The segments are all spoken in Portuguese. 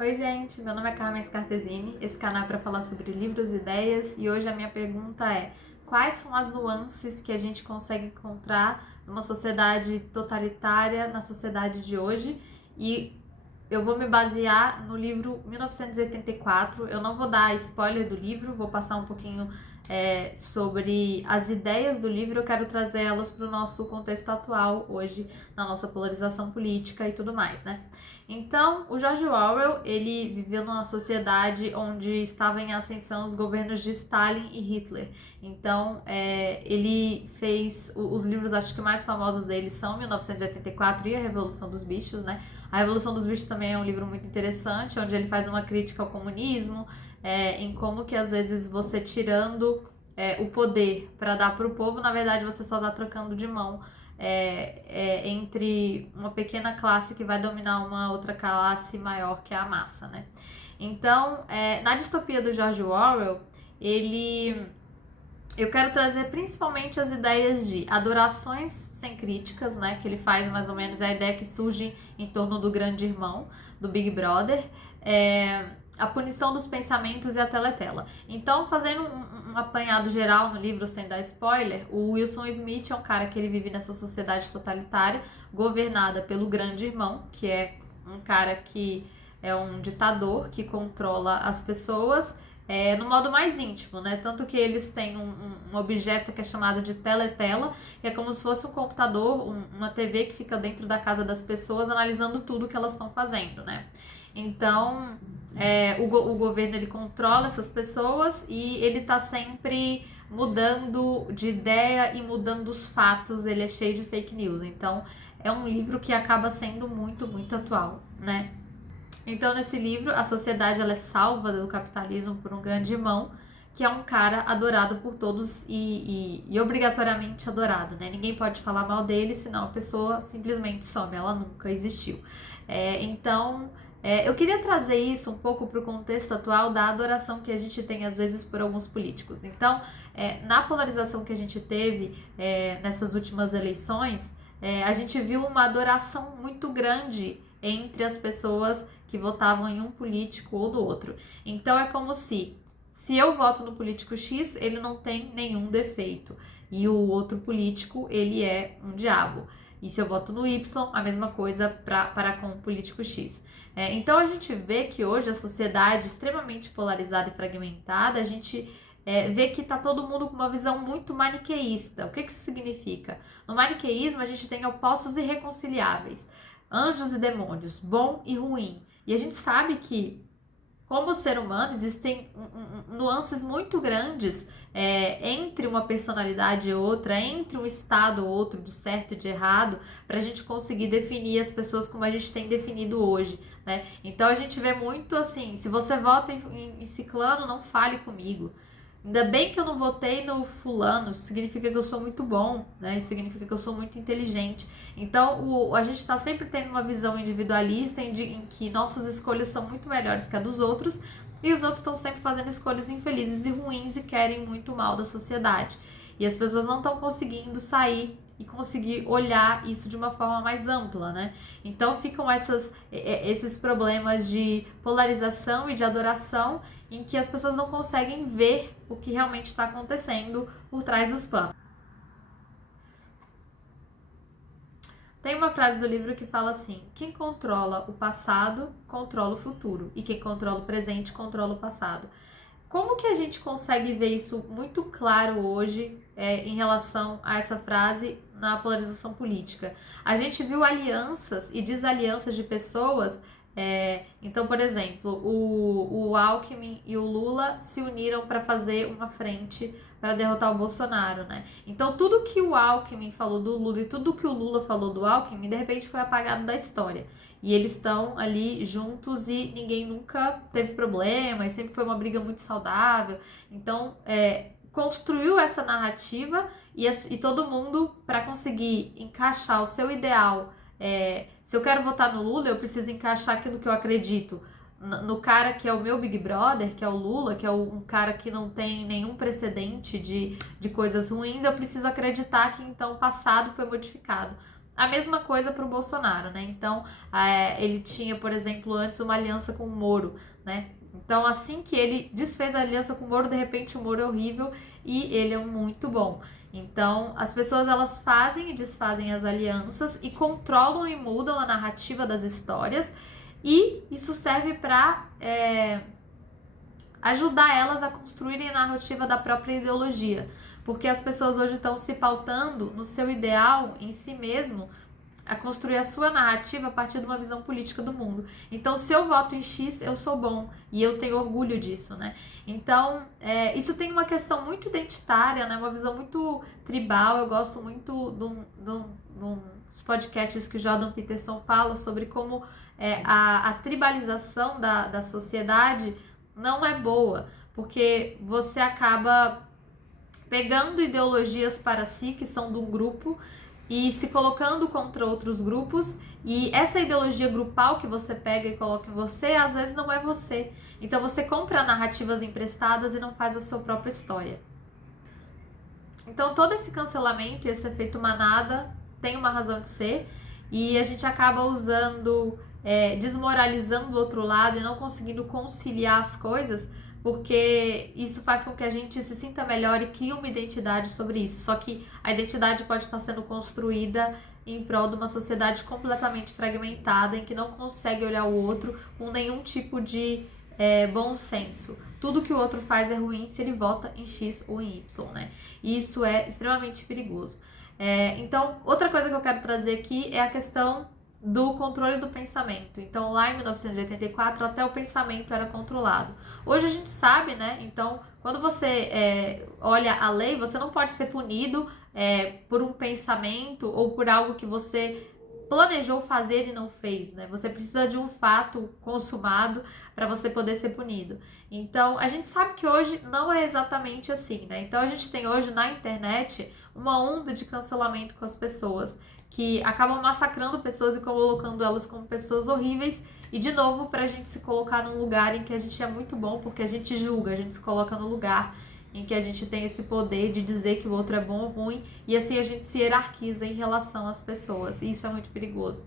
Oi, gente, meu nome é Carmen Scartesini, esse canal é para falar sobre livros e ideias e hoje a minha pergunta é: quais são as nuances que a gente consegue encontrar numa sociedade totalitária, na sociedade de hoje? E eu vou me basear no livro 1984. Eu não vou dar spoiler do livro, vou passar um pouquinho sobre as ideias do livro. Eu quero trazer elas para o nosso contexto atual hoje, na nossa polarização política e tudo mais, né? Então, o George Orwell, ele viveu numa sociedade onde estavam em ascensão os governos de Stalin e Hitler. Então, ele fez os livros, acho que mais famosos dele são 1984 e A Revolução dos Bichos, né? A Revolução dos Bichos também é um livro muito interessante, onde ele faz uma crítica ao comunismo, em como que às vezes você tirando o poder para dar para o povo, na verdade você só está trocando de mão entre uma pequena classe que vai dominar uma outra classe maior que é a massa, né? Então, na distopia do George Orwell, eu quero trazer principalmente as ideias de adorações sem críticas, né? Que ele faz mais ou menos a ideia que surge em torno do grande irmão, do Big Brother, a punição dos pensamentos e a teletela. Então, fazendo um apanhado geral no livro, sem dar spoiler, o Wilson Smith é um cara que ele vive nessa sociedade totalitária, governada pelo grande irmão, que é um cara que é um ditador que controla as pessoas no modo mais íntimo, né? Tanto que eles têm um objeto que é chamado de teletela, que é como se fosse um computador, uma TV que fica dentro da casa das pessoas, analisando tudo que elas estão fazendo, né? Então, o governo ele controla essas pessoas e ele tá sempre mudando de ideia e mudando os fatos, ele é cheio de fake news. Então, é um livro que acaba sendo muito, muito atual, né? Então, nesse livro, a sociedade ela é salva do capitalismo por um grande irmão, que é um cara adorado por todos e obrigatoriamente adorado, né? Ninguém pode falar mal dele, senão a pessoa simplesmente some, ela nunca existiu. Então, eu queria trazer isso um pouco para o contexto atual da adoração que a gente tem, às vezes, por alguns políticos. Então, na polarização que a gente teve nessas últimas eleições, a gente viu uma adoração muito grande entre as pessoas que votavam em um político ou do outro. Então é como se eu voto no político X, ele não tem nenhum defeito. E o outro político, ele é um diabo. E se eu voto no Y, a mesma coisa para com o político X. Então a gente vê que hoje a sociedade extremamente polarizada e fragmentada, a gente vê que está todo mundo com uma visão muito maniqueísta. O que isso significa? No maniqueísmo, a gente tem opostos irreconciliáveis. Anjos e demônios, bom e ruim. E a gente sabe que, como ser humano, existem nuances muito grandes entre uma personalidade e outra, entre um estado ou outro, de certo e de errado, para a gente conseguir definir as pessoas como a gente tem definido hoje, né? Então a gente vê muito assim: se você vota em ciclano, não fale comigo. Ainda bem que eu não votei no fulano, isso significa que eu sou muito bom, né? Isso significa que eu sou muito inteligente. Então, a gente está sempre tendo uma visão individualista em que nossas escolhas são muito melhores que a dos outros e os outros estão sempre fazendo escolhas infelizes e ruins e querem muito mal da sociedade. E as pessoas não estão conseguindo sair e conseguir olhar isso de uma forma mais ampla, né? Então ficam esses problemas de polarização e de adoração em que as pessoas não conseguem ver o que realmente está acontecendo por trás dos panos. Tem uma frase do livro que fala assim: quem controla o passado, controla o futuro, e quem controla o presente, controla o passado. Como que a gente consegue ver isso muito claro hoje em relação a essa frase na polarização política? A gente viu alianças e desalianças de pessoas. Então, por exemplo, o Alckmin e o Lula se uniram para fazer uma frente para derrotar o Bolsonaro, né? Então, tudo que o Alckmin falou do Lula e tudo que o Lula falou do Alckmin, de repente foi apagado da história. E eles estão ali juntos e ninguém nunca teve problema, e sempre foi uma briga muito saudável. Então, construiu essa narrativa e todo mundo, para conseguir encaixar o seu ideal. Se eu quero votar no Lula, eu preciso encaixar aquilo que eu acredito no cara que é o meu Big Brother, que é o Lula, que é um cara que não tem nenhum precedente de coisas ruins. Eu preciso acreditar que então o passado foi modificado. A mesma coisa para o Bolsonaro, né? Então, ele tinha, por exemplo, antes uma aliança com o Moro, né? Então, assim que ele desfez a aliança com o Moro, de repente o Moro é horrível e ele é muito bom. Então, as pessoas, elas fazem e desfazem as alianças e controlam e mudam a narrativa das histórias, e isso serve para ajudar elas a construírem a narrativa da própria ideologia, porque as pessoas hoje estão se pautando no seu ideal, em si mesmo, a construir a sua narrativa a partir de uma visão política do mundo. Então, se eu voto em X, eu sou bom, e eu tenho orgulho disso, né? Então, isso tem uma questão muito identitária, né? Uma visão muito tribal. Eu gosto muito dos podcasts que o Jordan Peterson fala sobre como a tribalização da sociedade não é boa, porque você acaba pegando ideologias para si, que são de um grupo, e se colocando contra outros grupos, e essa ideologia grupal que você pega e coloca em você, às vezes não é você. Então você compra narrativas emprestadas e não faz a sua própria história. Então todo esse cancelamento e esse efeito manada tem uma razão de ser, e a gente acaba usando, desmoralizando o outro lado e não conseguindo conciliar as coisas, porque isso faz com que a gente se sinta melhor e crie uma identidade sobre isso. Só que a identidade pode estar sendo construída em prol de uma sociedade completamente fragmentada, em que não consegue olhar o outro com nenhum tipo de bom senso. Tudo que o outro faz é ruim se ele vota em X ou em Y, né? E isso é extremamente perigoso. Então, outra coisa que eu quero trazer aqui é a questão do controle do pensamento. Então, lá em 1984, até o pensamento era controlado. Hoje a gente sabe, né? Então, quando você olha a lei, você não pode ser punido por um pensamento ou por algo que você planejou fazer e não fez, né? Você precisa de um fato consumado para você poder ser punido. Então, a gente sabe que hoje não é exatamente assim, né? Então, a gente tem hoje na internet uma onda de cancelamento com as pessoas, que acabam massacrando pessoas e colocando elas como pessoas horríveis, e de novo, pra gente se colocar num lugar em que a gente é muito bom, porque a gente julga, a gente se coloca no lugar em que a gente tem esse poder de dizer que o outro é bom ou ruim, e assim a gente se hierarquiza em relação às pessoas, e isso é muito perigoso.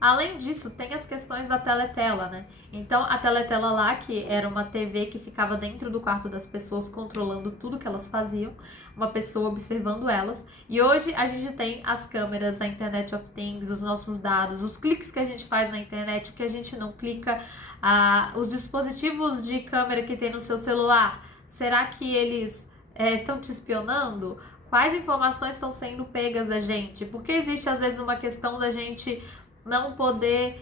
Além disso, tem as questões da teletela, né? Então, a teletela lá, que era uma TV que ficava dentro do quarto das pessoas, controlando tudo que elas faziam, uma pessoa observando elas. E hoje a gente tem as câmeras, a Internet of Things, os nossos dados, os cliques que a gente faz na internet, o que a gente não clica, os dispositivos de câmera que tem no seu celular. Será que eles estão te espionando? Quais informações estão sendo pegas da gente? Porque existe, às vezes, uma questão da gente não poder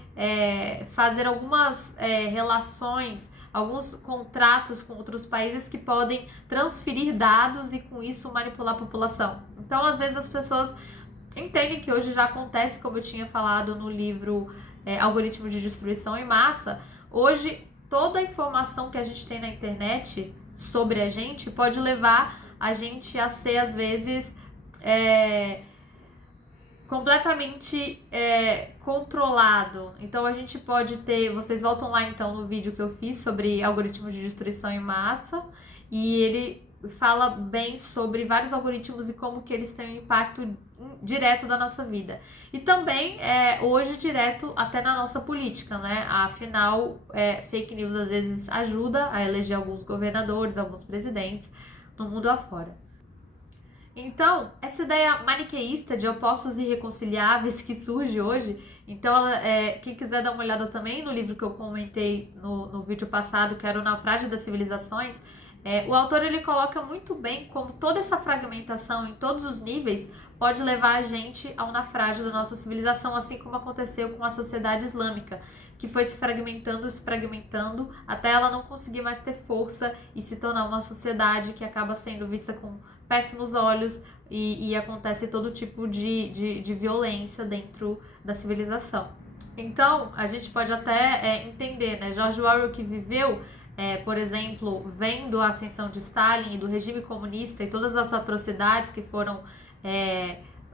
fazer algumas relações, alguns contratos com outros países que podem transferir dados e com isso manipular a população. Então, às vezes as pessoas entendem que hoje já acontece, como eu tinha falado no livro Algoritmo de Destruição em Massa. Hoje, toda a informação que a gente tem na internet sobre a gente pode levar a gente a ser, às vezes, completamente controlado. Então a gente pode ter, vocês voltam lá então no vídeo que eu fiz sobre algoritmos de destruição em massa, e ele fala bem sobre vários algoritmos e como que eles têm um impacto direto da nossa vida. E também hoje direto até na nossa política, né? Afinal, fake news às vezes ajuda a eleger alguns governadores, alguns presidentes no mundo afora. Então, essa ideia maniqueísta de opostos irreconciliáveis que surge hoje, então quem quiser dar uma olhada também no livro que eu comentei no vídeo passado, que era O Naufrágio das Civilizações, o autor ele coloca muito bem como toda essa fragmentação em todos os níveis pode levar a gente ao naufrágio da nossa civilização, assim como aconteceu com a sociedade islâmica, que foi se fragmentando, até ela não conseguir mais ter força e se tornar uma sociedade que acaba sendo vista com péssimos olhos e acontece todo tipo de violência dentro da civilização. Então, a gente pode até entender, né? George Orwell, que viveu, por exemplo, vendo a ascensão de Stalin e do regime comunista e todas as atrocidades que foram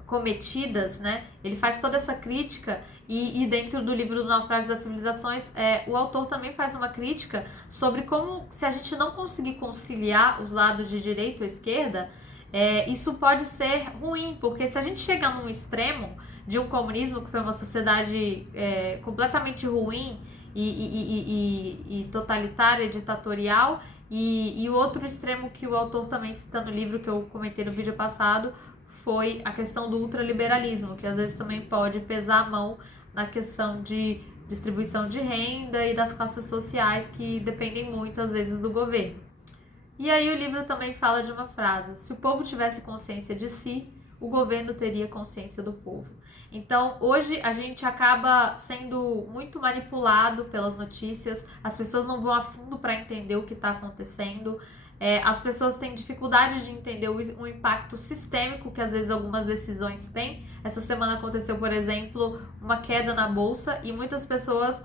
cometidas, né? Ele faz toda essa crítica e dentro do livro do Naufrágio das Civilizações, o autor também faz uma crítica sobre como, se a gente não conseguir conciliar os lados de direita ou esquerda, isso pode ser ruim, porque se a gente chegar num extremo de um comunismo, que foi uma sociedade completamente ruim e totalitária, ditatorial, e o outro extremo que o autor também cita no livro, que eu comentei no vídeo passado, foi a questão do ultraliberalismo, que às vezes também pode pesar a mão na questão de distribuição de renda e das classes sociais que dependem muito, às vezes, do governo. E aí o livro também fala de uma frase: se o povo tivesse consciência de si, o governo teria consciência do povo. Então, hoje a gente acaba sendo muito manipulado pelas notícias, as pessoas não vão a fundo para entender o que está acontecendo, as pessoas têm dificuldade de entender o impacto sistêmico que às vezes algumas decisões têm. Essa semana aconteceu, por exemplo, uma queda na bolsa e muitas pessoas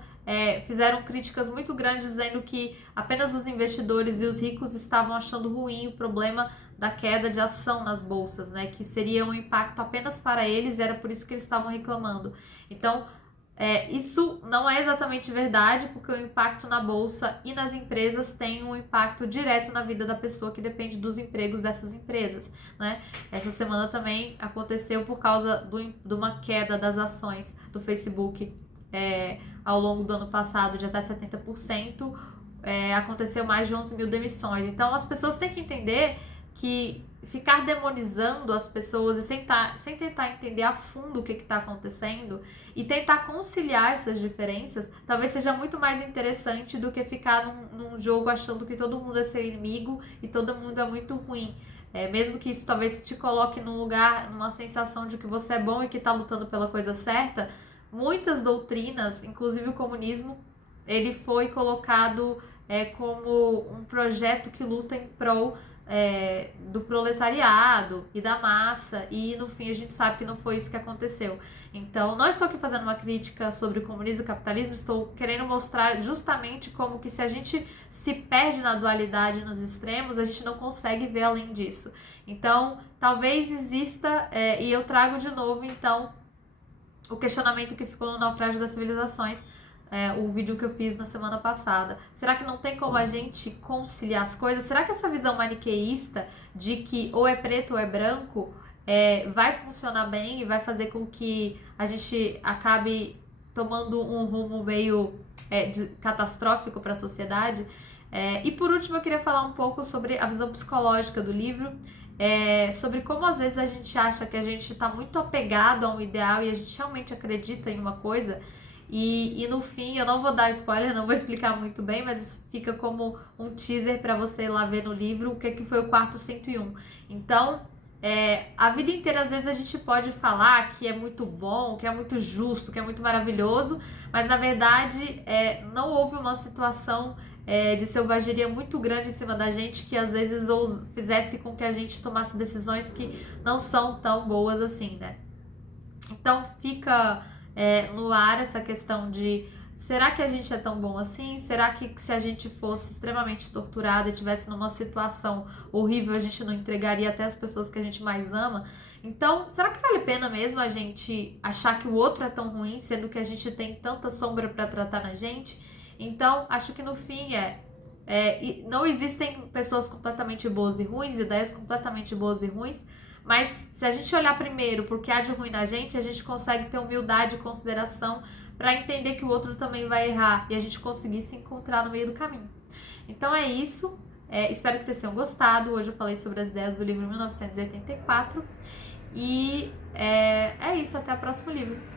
fizeram críticas muito grandes dizendo que apenas os investidores e os ricos estavam achando ruim o problema da queda de ação nas bolsas, né? Que seria um impacto apenas para eles e era por isso que eles estavam reclamando. Então, isso não é exatamente verdade, porque o impacto na bolsa e nas empresas tem um impacto direto na vida da pessoa que depende dos empregos dessas empresas, né? Essa semana também aconteceu por causa de uma queda das ações do Facebook ao longo do ano passado de até 70%, aconteceu mais de 11 mil demissões. Então as pessoas têm que entender que ficar demonizando as pessoas e sem tentar entender a fundo o que está acontecendo e tentar conciliar essas diferenças, talvez seja muito mais interessante do que ficar num jogo achando que todo mundo é seu inimigo e todo mundo é muito ruim. Mesmo que isso talvez te coloque num lugar, numa sensação de que você é bom e que está lutando pela coisa certa, muitas doutrinas, inclusive o comunismo, ele foi colocado como um projeto que luta em prol do proletariado e da massa, e no fim a gente sabe que não foi isso que aconteceu. Então, não estou aqui fazendo uma crítica sobre o comunismo e o capitalismo, estou querendo mostrar justamente como que se a gente se perde na dualidade, nos extremos, a gente não consegue ver além disso. Então, talvez exista, e eu trago de novo, então, o questionamento que ficou no Naufrágio das Civilizações, o vídeo que eu fiz na semana passada. Será que não tem como a gente conciliar as coisas? Será que essa visão maniqueísta de que ou é preto ou é branco vai funcionar bem e vai fazer com que a gente acabe tomando um rumo meio catastrófico para a sociedade? E por último, eu queria falar um pouco sobre a visão psicológica do livro, sobre como às vezes a gente acha que a gente está muito apegado a um ideal e a gente realmente acredita em uma coisa e no fim, eu não vou dar spoiler, não vou explicar muito bem, mas fica como um teaser para você ir lá ver no livro o que foi o quarto 101. Então, a vida inteira às vezes a gente pode falar que é muito bom, que é muito justo, que é muito maravilhoso, mas na verdade não houve uma situação de selvageria muito grande em cima da gente que às vezes fizesse com que a gente tomasse decisões que não são tão boas assim, né? Então fica no ar essa questão de: será que a gente é tão bom assim? Será que se a gente fosse extremamente torturado e estivesse numa situação horrível, a gente não entregaria até as pessoas que a gente mais ama? Então, será que vale a pena mesmo a gente achar que o outro é tão ruim, sendo que a gente tem tanta sombra para tratar na gente? Então, acho que no fim não existem pessoas completamente boas e ruins, ideias completamente boas e ruins, mas se a gente olhar primeiro porque há de ruim na gente, a gente consegue ter humildade e consideração para entender que o outro também vai errar e a gente conseguir se encontrar no meio do caminho. Então é isso, espero que vocês tenham gostado. Hoje eu falei sobre as ideias do livro 1984 e é isso, até o próximo livro.